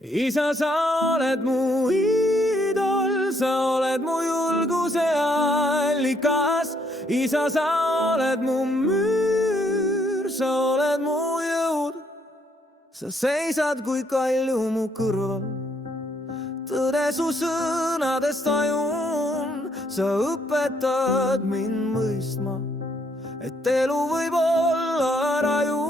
isa, sa oled mu iidol, sa oled mu julguse allikas. isa, sa oled mu müür, sa oled mu jõud. sa seisad kui kalju mu kõrval, tõde su sõnadest tajun. sa õpetad mind mõistma, et elu võib olla raju.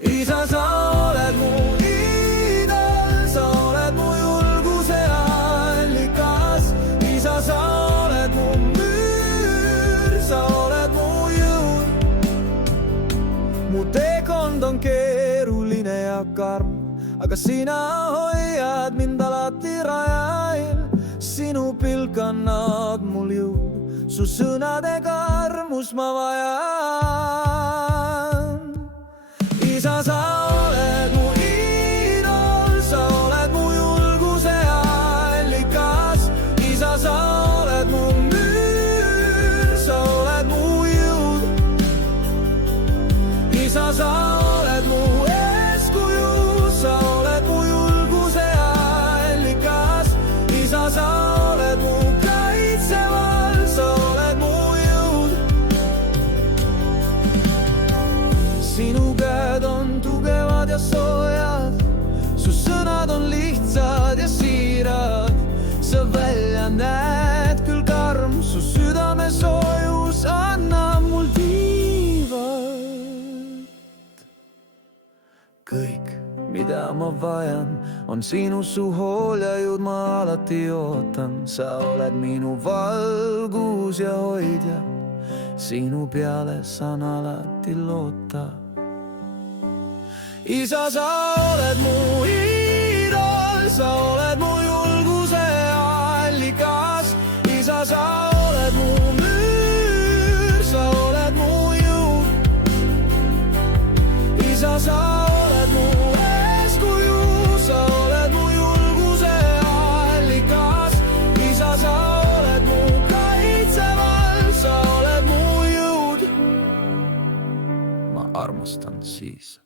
isa, sa oled mu iidol, sa oled mu julguse allikas. isa, sa oled mu müür, sa oled mu jõud. mu teekond on keeruline ja karm, aga sina hoiad mind alati rajail. sinu pilk annab mul jõud, su sõnadega armus ma vajan. isa, sa oled mu iidol, sa oled mu julguse allikas. isa, sa oled mu müür, sa oled mu jõud. isa, sa oled mu eeskuju, sa oled mu julguse allikas. isa, sa oled mu kaitseval, sa oled mu jõud. sinu käed on tugevad ja soojad, su sõnad on lihtsad ja siirad. sa välja näed küll karm, su südame soojus annab mul tiivad. kõik, mida ma vajan, on sinu su hool ja jõud, ma alati ootan. sa oled minu valgus ja hoidja, sinu peale saan alati loota. isa, sa oled mu iidol, sa oled mu julguse allikas. isa, sa oled mu müür, sa oled mu jõud. isa, sa oled mu eeskuju, sa oled mu julguse allikas. isa, sa oled mu kaitseval, sa oled mu jõud. ma armastan siis,